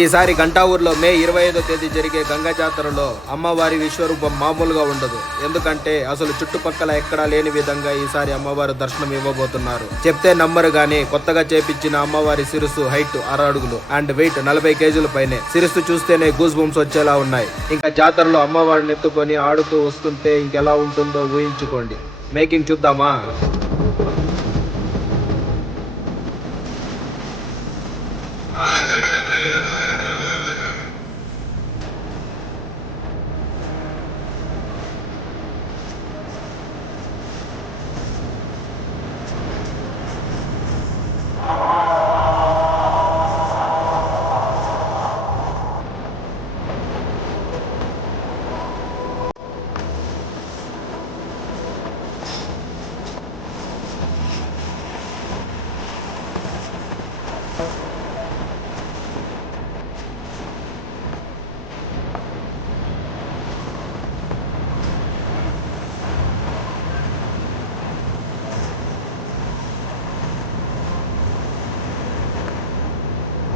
ఈసారి గంటావూరులో మే 25వ తేదీ జరిగే గంగా జాతరలో అమ్మవారి విశ్వరూపం మామూలుగా ఉండదు. ఎందుకంటే అసలు చుట్టుపక్కల ఎక్కడా లేని విధంగా ఈసారి అమ్మవారు దర్శనం ఇవ్వబోతున్నారు. చెప్తే నమ్మరు గానీ కొత్తగా చేపించిన అమ్మవారి శిరస్సు హైట్ 6 అడుగులు అండ్ వెయిట్ 40 కేజీల పైనే. శిరస్సు చూస్తేనే గూస్ బంప్స్ వచ్చేలా ఉన్నాయి. ఇంకా జాతరలో అమ్మవారిని ఎత్తుకొని ఆడుతూ వస్తుంటే ఇంకెలా ఉంటుందో ఊహించుకోండి. మేకింగ్ చూద్దామా?